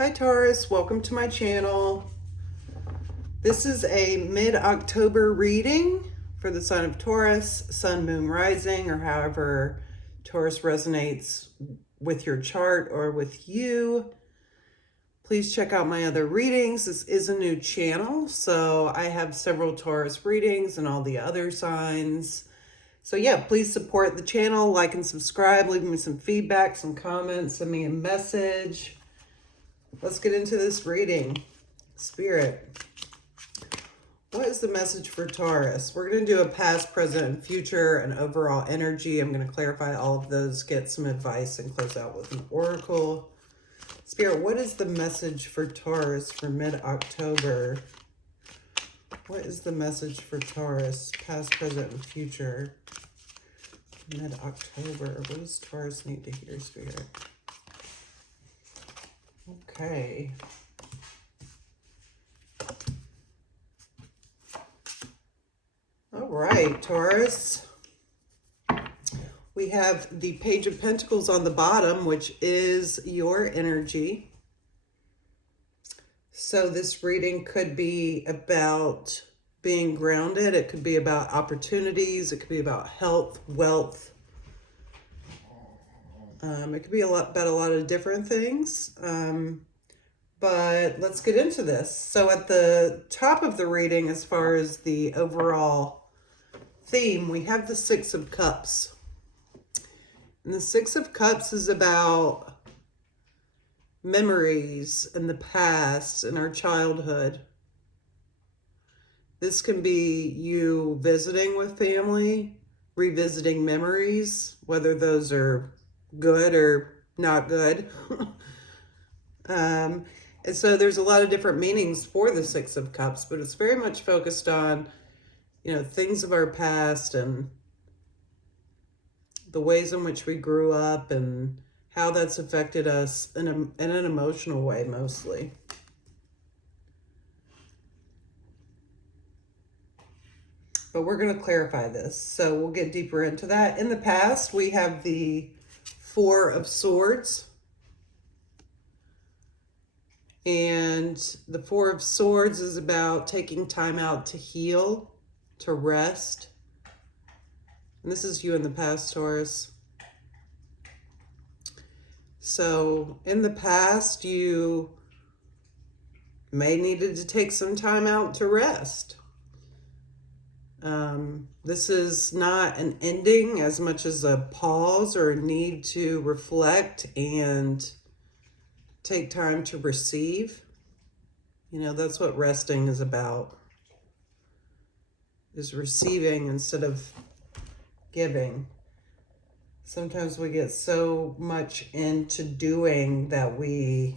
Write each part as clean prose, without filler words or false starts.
Hi Taurus, welcome to my channel. This is a mid-October reading for the sign of Taurus, Sun, Moon, Rising, or however Taurus resonates with your chart or with you. Please check out my other readings. This is a new channel, so I have several Taurus readings and all the other signs. So yeah, please support the channel, like and subscribe, leave me some feedback, some comments, send me a message. Let's get into this reading. Spirit, what is the message for Taurus? We're going to do a past, present, and future, and overall energy. I'm going to clarify all of those, get some advice, and close out with an oracle. Spirit, what is the message for Taurus for mid-October? What is the message for Taurus, past, present, and future, mid-October? What does Taurus need to hear, Spirit? Okay. All right, Taurus. We have the Page of Pentacles on the bottom, which is your energy. So this reading could be about being grounded. It could be about opportunities. It could be about health, wealth. It could be about a lot of different things. But let's get into this. So at the top of the reading, as far as the overall theme, we have the Six of Cups. And the Six of Cups is about memories in the past and our childhood. This can be you visiting with family, revisiting memories, whether those are good or not good. And so there's a lot of different meanings for the Six of Cups, but it's very much focused on, you know, things of our past and the ways in which we grew up and how that's affected us in an emotional way, mostly. But we're going to clarify this, so we'll get deeper into that. In the past, we have the Four of Swords. And the Four of Swords is about taking time out to heal, to rest. And this is you in the past, Taurus. So in the past, you may needed to take some time out to rest. This is not an ending as much as a pause or a need to reflect and take time to receive. You know, that's what resting is about, is receiving instead of giving. Sometimes we get so much into doing that we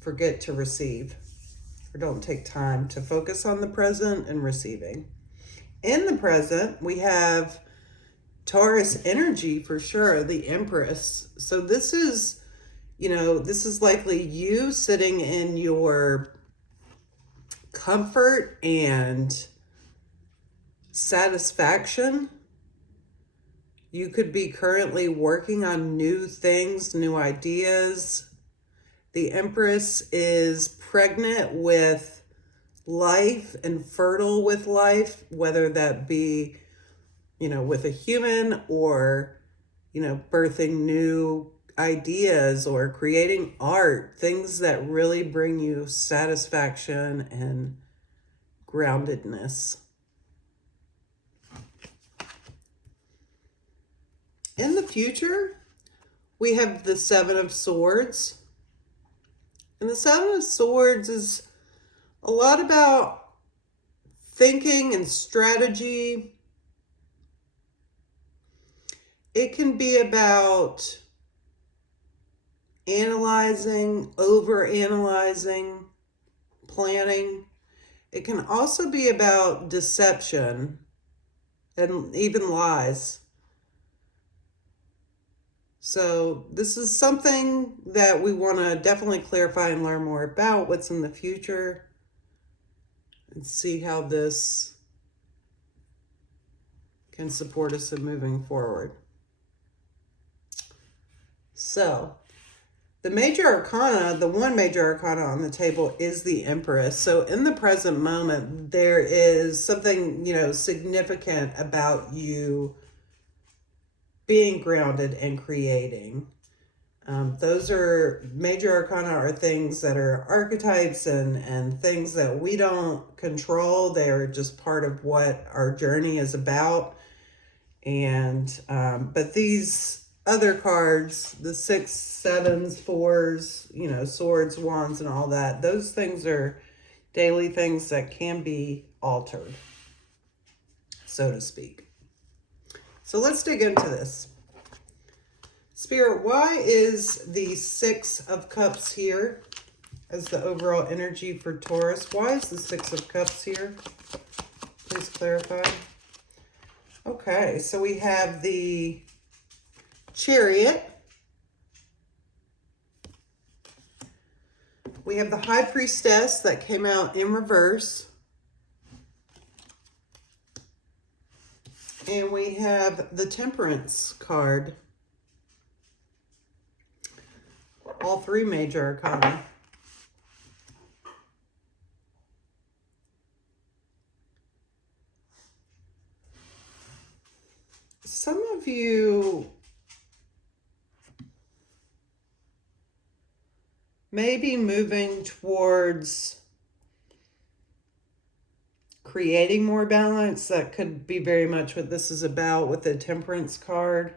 forget to receive or don't take time to focus on the present and receiving. In the present, we have Taurus energy for sure, the Empress. So this is, you know, this is likely you sitting in your comfort and satisfaction. You could be currently working on new things, new ideas. The Empress is pregnant with life and fertile with life, whether that be, you know, with a human or, you know, birthing new ideas or creating art, things that really bring you satisfaction and groundedness. In the future, we have the Seven of Swords. And the Seven of Swords is a lot about thinking and strategy. It can be about analyzing, over-analyzing, planning. It can also be about deception and even lies. So this is something that we want to definitely clarify and learn more about, what's in the future, and see how this can support us in moving forward. So The major arcana, the one major arcana on the table is the Empress. So in the present moment, there is something, significant about you being grounded and creating. Those are major arcana are things that are archetypes and things that we don't control. They're just part of what our journey is about. And but these other cards, the 6, 7s, 4s, swords, wands, and all that, those things are daily things that can be altered, so to speak. So let's dig into this. Spirit, why is the 6 of Cups here as the overall energy for Taurus? Why is the 6 of Cups here? Please clarify. Okay, so we have the Chariot. We have the High Priestess that came out in reverse. And we have the Temperance card. All 3 major arcana. Some of you may be moving towards creating more balance. That could be very much what this is about with the Temperance card.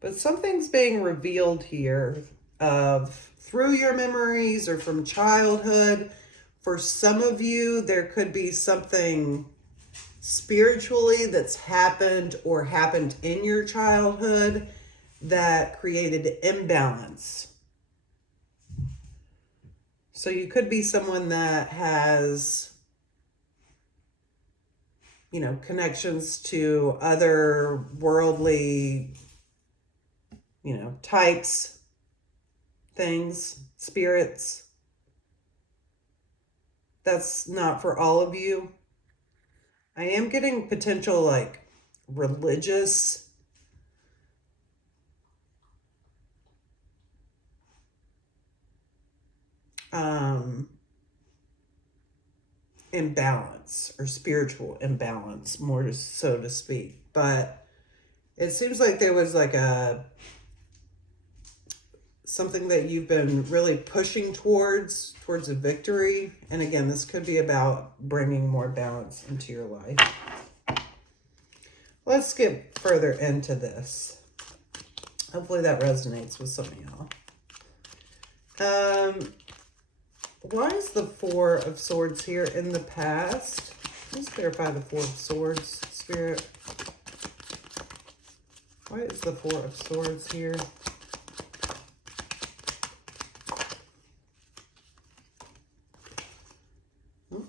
But something's being revealed here through your memories or from childhood. For some of you, there could be something spiritually that's happened or happened in your childhood that created imbalance. So you could be someone that has, connections to other worldly, types, things, spirits. That's not for all of you. I am getting potential like religious imbalance or spiritual imbalance, more so to speak. But it seems like there was like something that you've been really pushing towards a victory. And again, this could be about bringing more balance into your life. Let's get further into this. Hopefully that resonates with some of y'all. Why is the 4 of Swords here in the past? Let's clarify the 4 of Swords, Spirit. Why is the 4 of Swords here? Oh,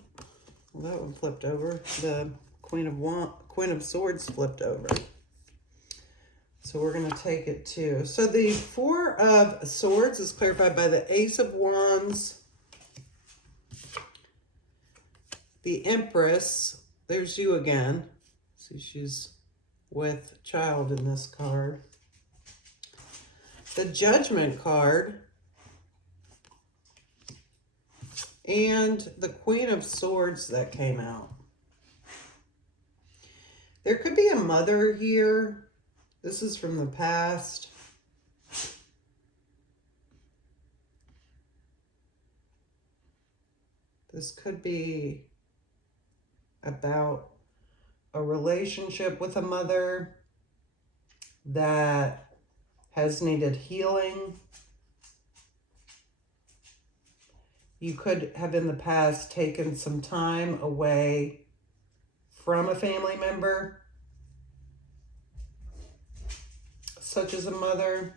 well, that one flipped over. The Queen of Swords flipped over. So we're going to take it too. So the 4 of Swords is clarified by the Ace of Wands, the Empress. There's you again. See, she's with child in this card. The Judgment card. And the Queen of Swords that came out. There could be a mother here. This is from the past. This could be about a relationship with a mother that has needed healing. You could have in the past taken some time away from a family member, such as a mother.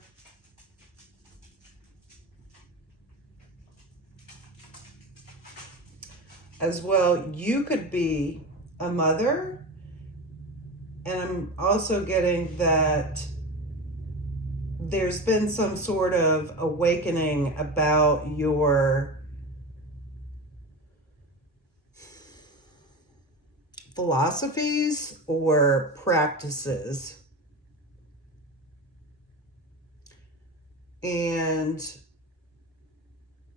As well, you could be a mother, and I'm also getting that there's been some sort of awakening about your philosophies or practices. And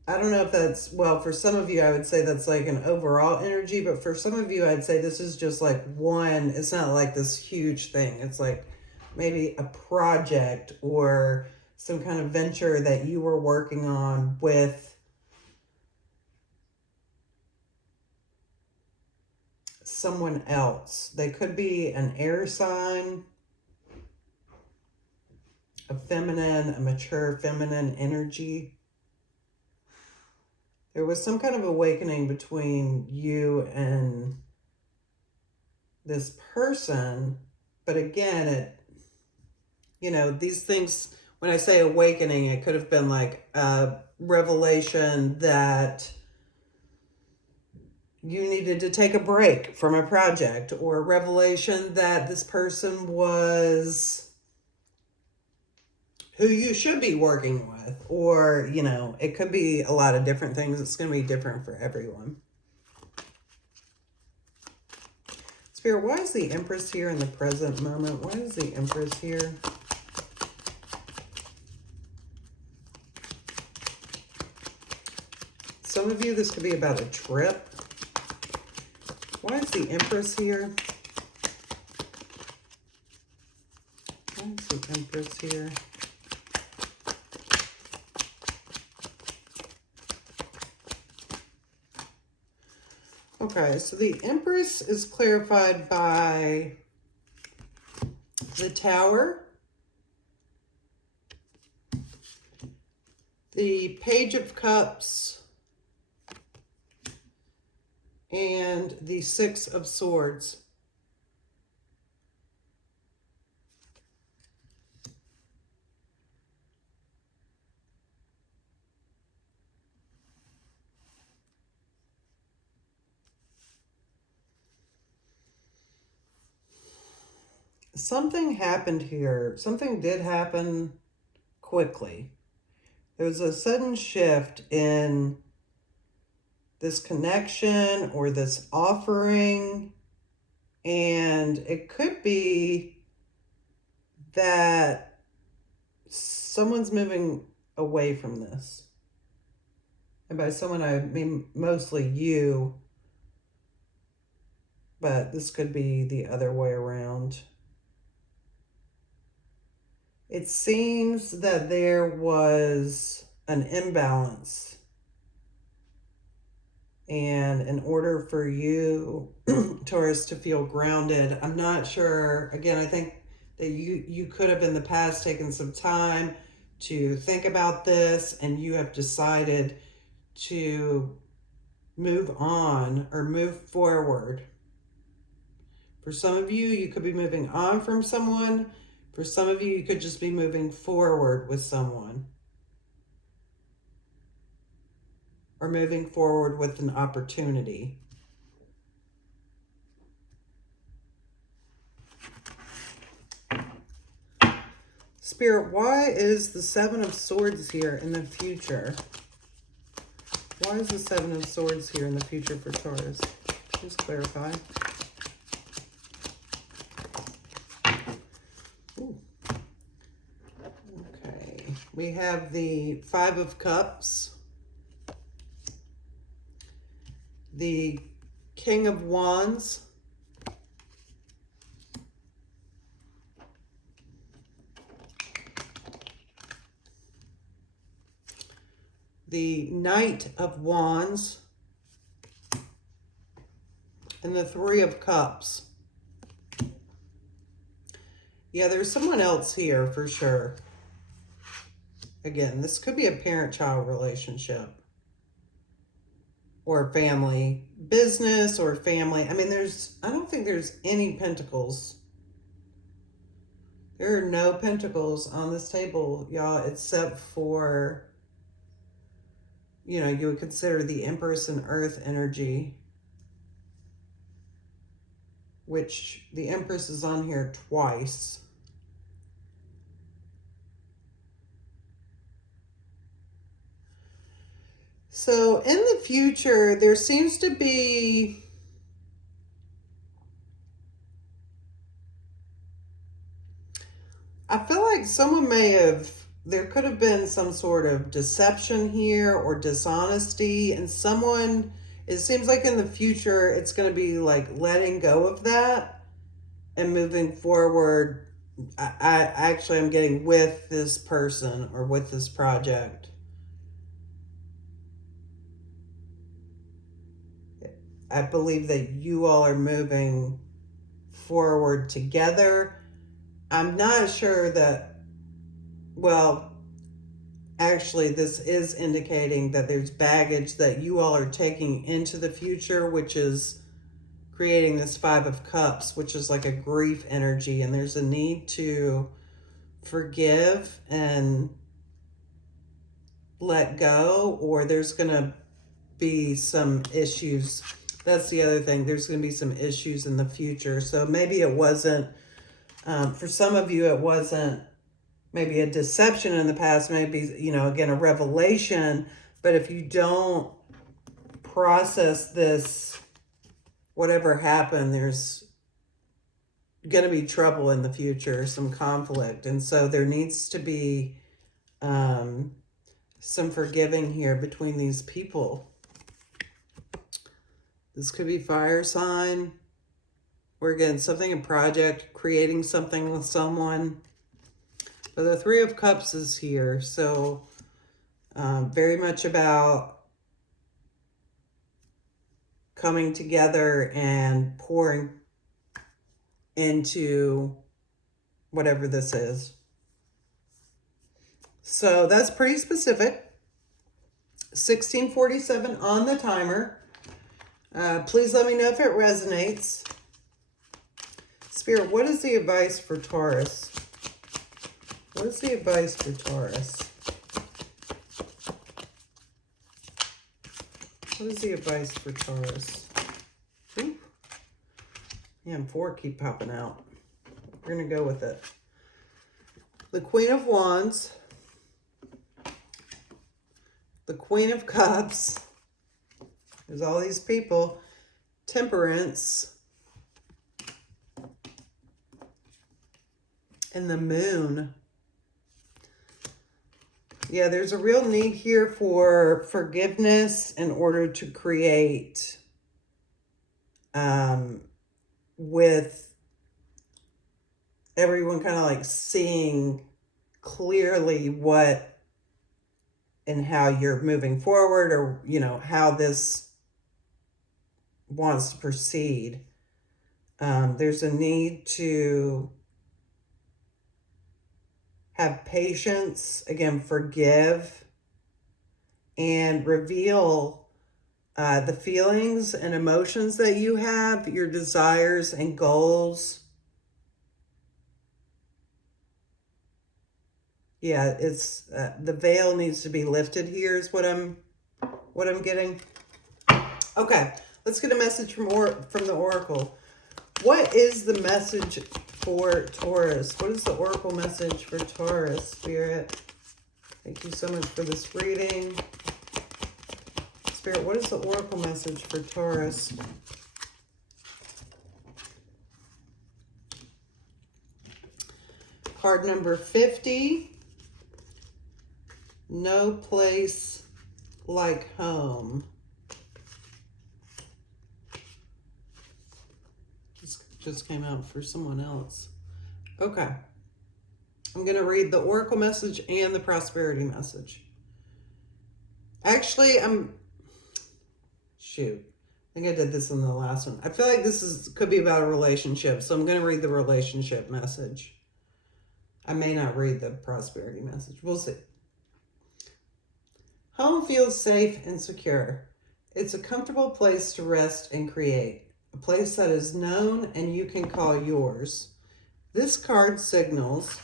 I don't know if that's, well, for some of you, I would say that's like an overall energy, but for some of you, I'd say this is just like one, it's not like this huge thing. It's like maybe a project or some kind of venture that you were working on with someone else. They could be an air sign, a feminine, a mature feminine energy. There was some kind of awakening between you and this person, but again, these things, when I say awakening, it could have been like a revelation that you needed to take a break from a project, or a revelation that this person was who you should be working with, or, it could be a lot of different things. It's going to be different for everyone. Spirit, why is the Empress here in the present moment? Why is the Empress here? Some of you, this could be about a trip. Why is the Empress here? Why is the Empress here? Okay, so the Empress is clarified by the Tower, the Page of Cups, and the Six of Swords. Something happened here. Something did happen quickly. There was a sudden shift in this connection or this offering, and it could be that someone's moving away from this. And by someone, I mean mostly you, but this could be the other way around. It seems that there was an imbalance. And in order for you, Taurus, to feel grounded, I'm not sure, again, I think that you could have in the past taken some time to think about this, and you have decided to move on or move forward. For some of you, you could be moving on from someone. For some of you, you could just be moving forward with someone. Or moving forward with an opportunity. Spirit, why is the Seven of Swords here in the future? Why is the Seven of Swords here in the future for Taurus? Just clarify. Ooh. Okay. We have the Five of Cups. The King of Wands, the Knight of Wands, and the Three of Cups. Yeah, there's someone else here for sure. Again, this could be a parent-child relationship. Or family business or family. I mean, I don't think there's any pentacles. There are no pentacles on this table, y'all, except for, you would consider the Empress and Earth energy, which the Empress is on here twice. So in the future, there seems to be I feel like someone may have there could have been some sort of deception here or dishonesty, and someone, it seems like in the future it's going to be like letting go of that and moving forward. I actually am getting with this person or with this project. I believe that you all are moving forward together. I'm not sure that, well, actually, this is indicating that there's baggage that you all are taking into the future, which is creating this Five of Cups, which is like a grief energy. And there's a need to forgive and let go, or there's going to be some issues. That's the other thing. There's going to be some issues in the future. So maybe it wasn't, for some of you, it wasn't maybe a deception in the past, maybe, again, a revelation. But if you don't process this, whatever happened, there's going to be trouble in the future, some conflict. And so there needs to be some forgiving here between these people. This could be fire sign. Or again, something, a project, creating something with someone. But the Three of Cups is here. So very much about coming together and pouring into whatever this is. So that's pretty specific. 16:47 on the timer. Please let me know if it resonates. Spirit, what is the advice for Taurus? What is the advice for Taurus? What is the advice for Taurus? Ooh. Yeah, 4 keep popping out. We're going to go with it. The Queen of Wands. The Queen of Cups. There's all these people. Temperance. And the Moon. Yeah, there's a real need here for forgiveness in order to create with everyone kind of like seeing clearly what and how you're moving forward, or, how this wants to proceed. There's a need to have patience, again, forgive, and reveal the feelings and emotions that you have, your desires and goals. Yeah, it's the veil needs to be lifted here is what I'm getting. Okay, let's get a message from the Oracle. What is the message for Taurus? What is the Oracle message for Taurus, Spirit? Thank you so much for this reading. Spirit, what is the Oracle message for Taurus? Card number 50. No place like home. Just came out for someone else. Okay. I'm going to read the Oracle message and the prosperity message. Actually, shoot. I think I did this in the last one. I feel like this could be about a relationship, so I'm going to read the relationship message. I may not read the prosperity message. We'll see. Home feels safe and secure. It's a comfortable place to rest and create. A place that is known and you can call yours. This card signals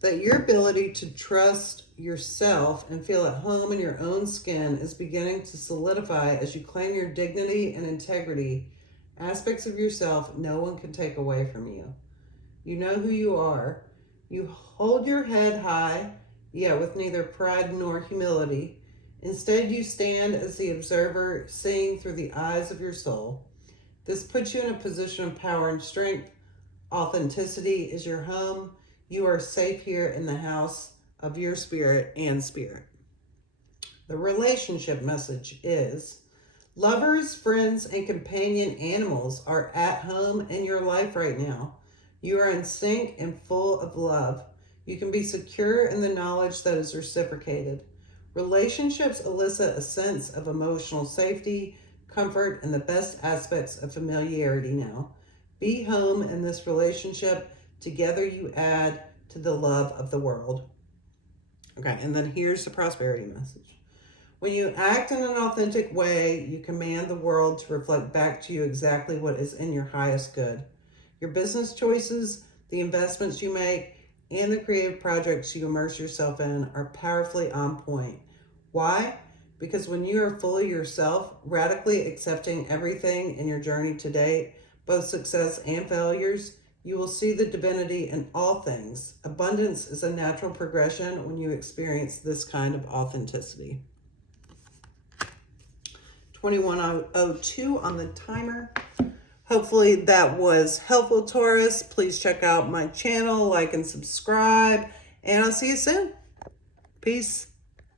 that your ability to trust yourself and feel at home in your own skin is beginning to solidify as you claim your dignity and integrity, aspects of yourself no one can take away from you. You know who you are. You hold your head high, yet with neither pride nor humility. Instead, you stand as the observer, seeing through the eyes of your soul. This puts you in a position of power and strength. Authenticity is your home. You are safe here in the house of your spirit and spirit. The relationship message is: lovers, friends, and companion animals are at home in your life right now. You are in sync and full of love. You can be secure in the knowledge that is reciprocated. Relationships elicit a sense of emotional safety, comfort, and the best aspects of familiarity now. Be home in this relationship. Together you add to the love of the world. Okay, and then here's the prosperity message. When you act in an authentic way, you command the world to reflect back to you exactly what is in your highest good. Your business choices, the investments you make, and the creative projects you immerse yourself in are powerfully on point. Why? Because when you are fully yourself, radically accepting everything in your journey to date, both success and failures, you will see the divinity in all things. Abundance is a natural progression when you experience this kind of authenticity. 21:02 on the timer. Hopefully that was helpful, Taurus. Please check out my channel, like and subscribe, and I'll see you soon. Peace.